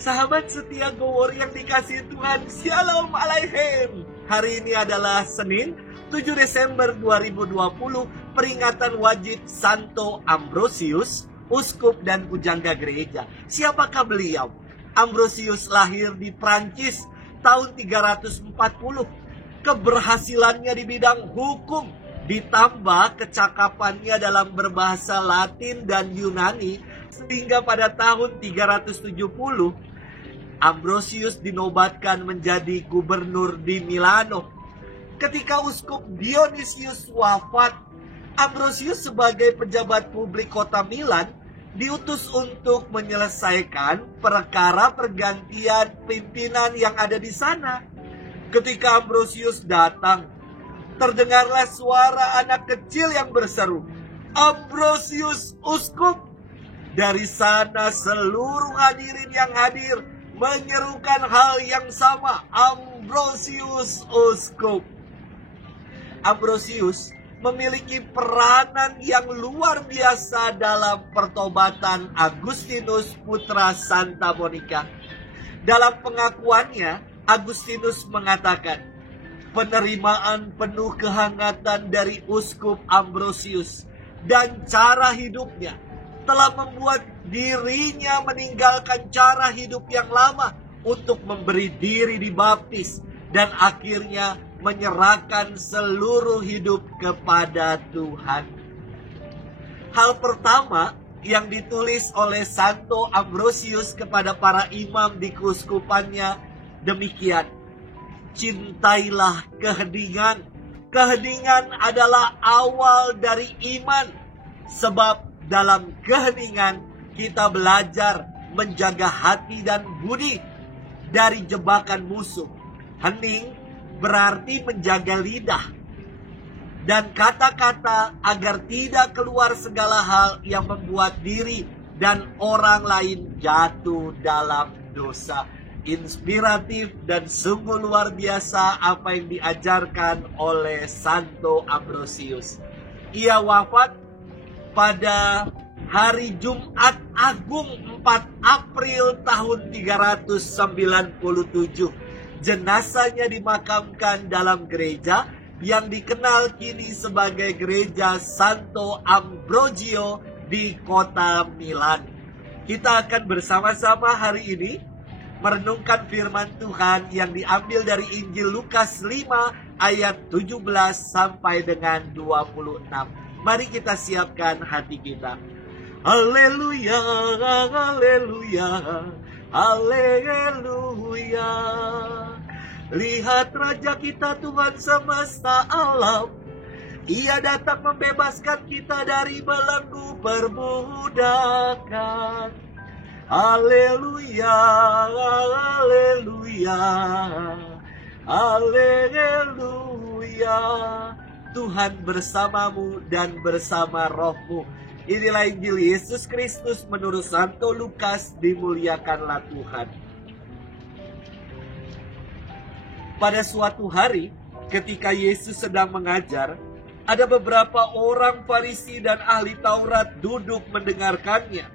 Sahabat setia Gowor yang dikasihi Tuhan, Shalom Aleichem. Hari ini adalah Senin, 7 Desember 2020, peringatan wajib Santo Ambrosius, uskup dan pujangga gereja. Siapakah beliau? Ambrosius lahir di Prancis tahun 340. Keberhasilannya di bidang hukum, ditambah kecakapannya dalam berbahasa Latin dan Yunani, sehingga pada tahun 370, Ambrosius dinobatkan menjadi gubernur di Milano. Ketika uskup Dionysius wafat, Ambrosius sebagai pejabat publik kota Milan diutus untuk menyelesaikan perkara pergantian pimpinan yang ada di sana. Ketika Ambrosius datang, terdengarlah suara anak kecil yang berseru, "Ambrosius uskup!" Dari sana seluruh hadirin yang hadir menyerukan hal yang sama, Ambrosius uskup. Ambrosius memiliki peranan yang luar biasa dalam pertobatan Agustinus putra Santa Monica. Dalam pengakuannya, Agustinus mengatakan, penerimaan penuh kehangatan dari uskup Ambrosius dan cara hidupnya telah membuat dirinya meninggalkan cara hidup yang lama untuk memberi diri dibaptis dan akhirnya menyerahkan seluruh hidup kepada Tuhan. Hal pertama yang ditulis oleh Santo Ambrosius kepada para imam di keuskupannya demikian, cintailah keheningan. Keheningan adalah awal dari iman, sebab dalam keheningan kita belajar menjaga hati dan budi dari jebakan musuh. Hening berarti menjaga lidah dan kata-kata agar tidak keluar segala hal yang membuat diri dan orang lain jatuh dalam dosa. Inspiratif dan sungguh luar biasa apa yang diajarkan oleh Santo Ambrosius. Ia wafat pada hari Jumat Agung 4 April tahun 397. Jenazahnya dimakamkan dalam gereja yang dikenal kini sebagai Gereja Santo Ambrogio di kota Milan. Kita akan bersama-sama hari ini merenungkan firman Tuhan yang diambil dari Injil Lukas 5 ayat 17 sampai dengan 26. Mari kita siapkan hati kita. Haleluya, haleluya, haleluya. Lihat Raja kita Tuhan semesta alam. Ia datang membebaskan kita dari belenggu perbudakan. Haleluya, haleluya, haleluya. Tuhan bersamamu dan bersama rohmu. Inilah Injil Yesus Kristus menurut Santo Lukas, dimuliakanlah Tuhan. Pada suatu hari, ketika Yesus sedang mengajar, ada beberapa orang Farisi dan ahli Taurat duduk mendengarkannya.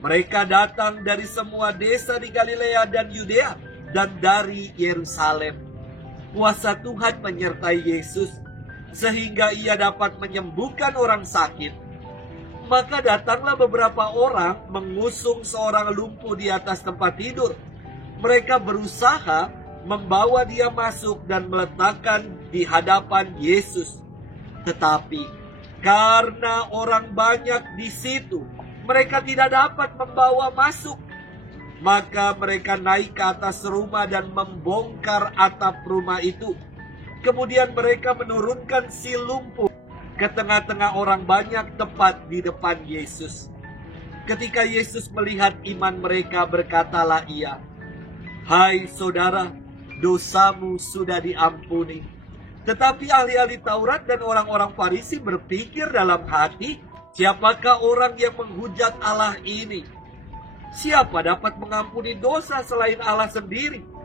Mereka datang dari semua desa di Galilea dan Yudea dan dari Yerusalem. Kuasa Tuhan menyertai Yesus sehingga ia dapat menyembuhkan orang sakit. Maka datanglah beberapa orang mengusung seorang lumpuh di atas tempat tidur. Mereka berusaha membawa dia masuk dan meletakkan di hadapan Yesus. Tetapi karena orang banyak di situ, mereka tidak dapat membawa masuk. Maka mereka naik ke atas rumah dan membongkar atap rumah itu. Kemudian mereka menurunkan si lumpuh ke tengah-tengah orang banyak tepat di depan Yesus. Ketika Yesus melihat iman mereka, berkatalah ia, "Hai saudara, dosamu sudah diampuni." Tetapi ahli-ahli Taurat dan orang-orang Farisi berpikir dalam hati, siapakah orang yang menghujat Allah ini? Siapa dapat mengampuni dosa selain Allah sendiri?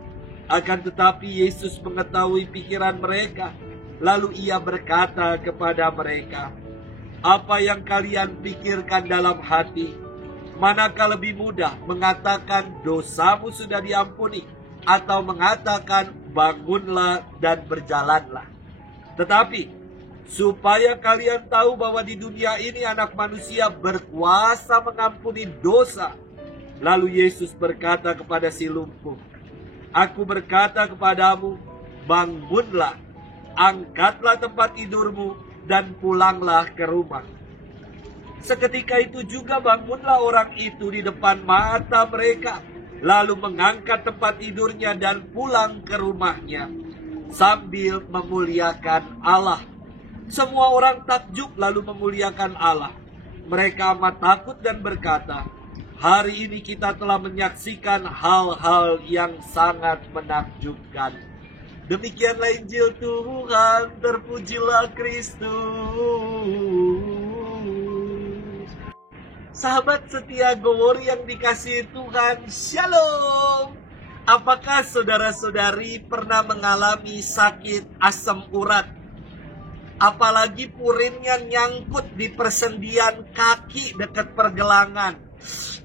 Akan tetapi Yesus mengetahui pikiran mereka. Lalu ia berkata kepada mereka, "Apa yang kalian pikirkan dalam hati? Manakah lebih mudah mengatakan dosamu sudah diampuni, atau mengatakan bangunlah dan berjalanlah? Tetapi supaya kalian tahu bahwa di dunia ini Anak Manusia berkuasa mengampuni dosa. Lalu Yesus berkata kepada si lumpuh, Aku berkata kepadamu, bangunlah, angkatlah tempat tidurmu, dan pulanglah ke rumah. Seketika itu juga bangunlah orang itu di depan mata mereka, lalu mengangkat tempat tidurnya dan pulang ke rumahnya, sambil memuliakan Allah. Semua orang takjub lalu memuliakan Allah. Mereka amat takut dan berkata, Hari ini kita telah menyaksikan hal-hal yang sangat menakjubkan. Demikianlah Injil Tuhan, terpujilah Kristus. Sahabat setia Gowori yang dikasihi Tuhan, Shalom. Apakah saudara-saudari pernah mengalami sakit asam urat? Apalagi purinnya nyangkut di persendian kaki dekat pergelangan.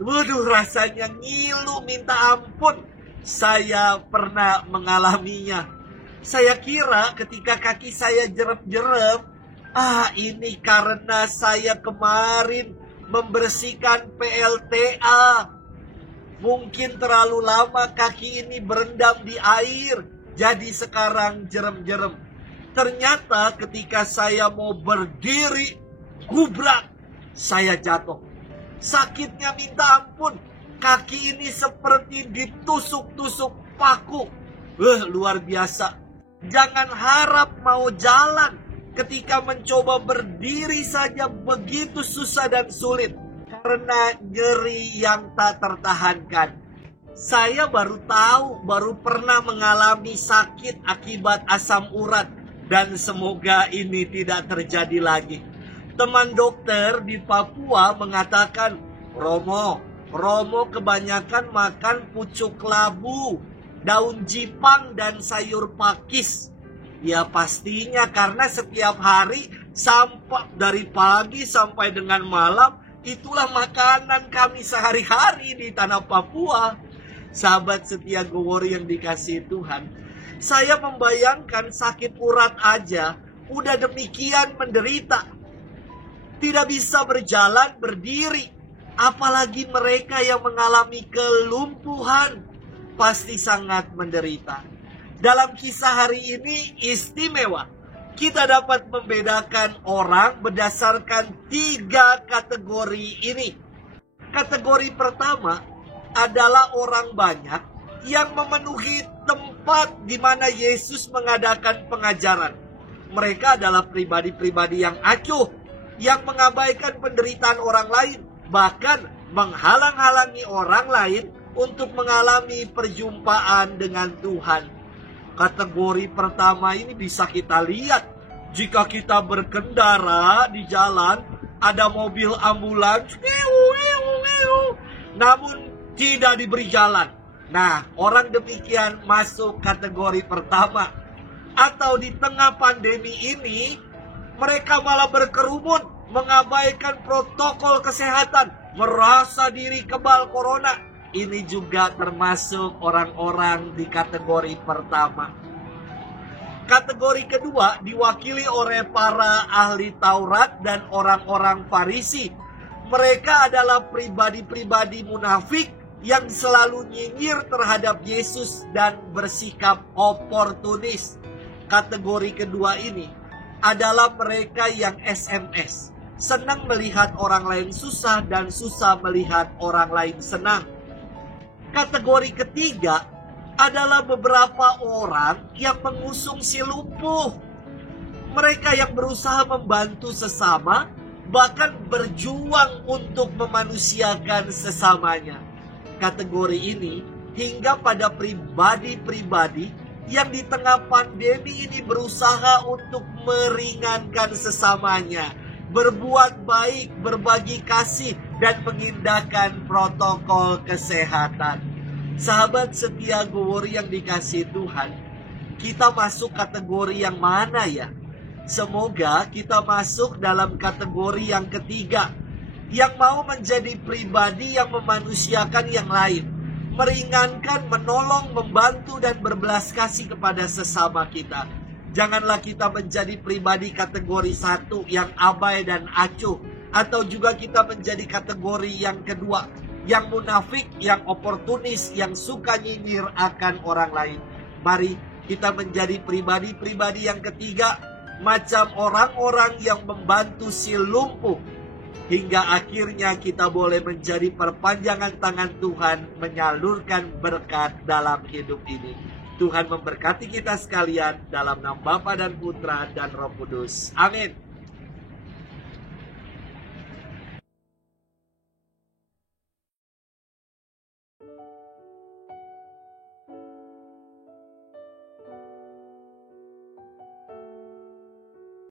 Waduh, rasanya ngilu minta ampun. Saya pernah mengalaminya. Saya kira ketika kaki saya jerep-jerep, ini karena saya kemarin membersihkan PLTA. Mungkin terlalu lama kaki ini berendam di air, jadi sekarang jerem-jerem. Ternyata ketika saya mau berdiri, gubrak, saya jatuh. Sakitnya minta ampun. Kaki ini seperti ditusuk-tusuk paku. Luar biasa. Jangan harap mau jalan. Ketika mencoba berdiri saja begitu susah dan sulit karena nyeri yang tak tertahankan. Saya baru pernah mengalami sakit akibat asam urat, dan semoga ini tidak terjadi lagi. Teman dokter di Papua mengatakan, Romo kebanyakan makan pucuk labu, daun jipang dan sayur pakis. Ya pastinya karena setiap hari sampai dari pagi sampai dengan malam, itulah makanan kami sehari-hari di tanah Papua. Sahabat setia Gowori yang dikasihi Tuhan, saya membayangkan sakit urat aja udah demikian menderita. Tidak bisa berjalan berdiri, apalagi mereka yang mengalami kelumpuhan, pasti sangat menderita. Dalam kisah hari ini istimewa. Kita dapat membedakan orang berdasarkan 3 kategori ini. Kategori pertama adalah orang banyak yang memenuhi tempat di mana Yesus mengadakan pengajaran. Mereka adalah pribadi-pribadi yang acuh, yang mengabaikan penderitaan orang lain, bahkan menghalang-halangi orang lain untuk mengalami perjumpaan dengan Tuhan. Kategori pertama ini bisa kita lihat jika kita berkendara di jalan, ada mobil ambulans, namun tidak diberi jalan. Nah, orang demikian masuk kategori pertama. Atau di tengah pandemi ini, mereka malah berkerumun, mengabaikan protokol kesehatan, merasa diri kebal corona. Ini juga termasuk orang-orang di kategori pertama. Kategori kedua diwakili oleh para ahli Taurat dan orang-orang Farisi. Mereka adalah pribadi-pribadi munafik yang selalu nyinyir terhadap Yesus dan bersikap oportunis. Kategori kedua ini adalah mereka yang SMS, senang melihat orang lain susah dan susah melihat orang lain senang. Kategori ketiga adalah beberapa orang yang mengusung si lumpuh. Mereka yang berusaha membantu sesama, bahkan berjuang untuk memanusiakan sesamanya. Kategori ini hingga pada pribadi-pribadi yang di tengah pandemi ini berusaha untuk meringankan sesamanya, berbuat baik, berbagi kasih, dan mengindahkan protokol kesehatan. Sahabat setia Gowori yang dikasihi Tuhan, kita masuk kategori yang mana ya? Semoga kita masuk dalam kategori yang ketiga, yang mau menjadi pribadi yang memanusiakan yang lain, meringankan, menolong, membantu, dan berbelas kasih kepada sesama kita. Janganlah kita menjadi pribadi kategori 1 yang abai dan acuh, atau juga kita menjadi kategori yang kedua, yang munafik, yang oportunis, yang suka nyinyir akan orang lain. Mari kita menjadi pribadi-pribadi yang ketiga, macam orang-orang yang membantu si lumpuh, hingga akhirnya kita boleh menjadi perpanjangan tangan Tuhan menyalurkan berkat dalam hidup ini. Tuhan memberkati kita sekalian dalam nama Bapa dan Putra dan Roh Kudus. Amin.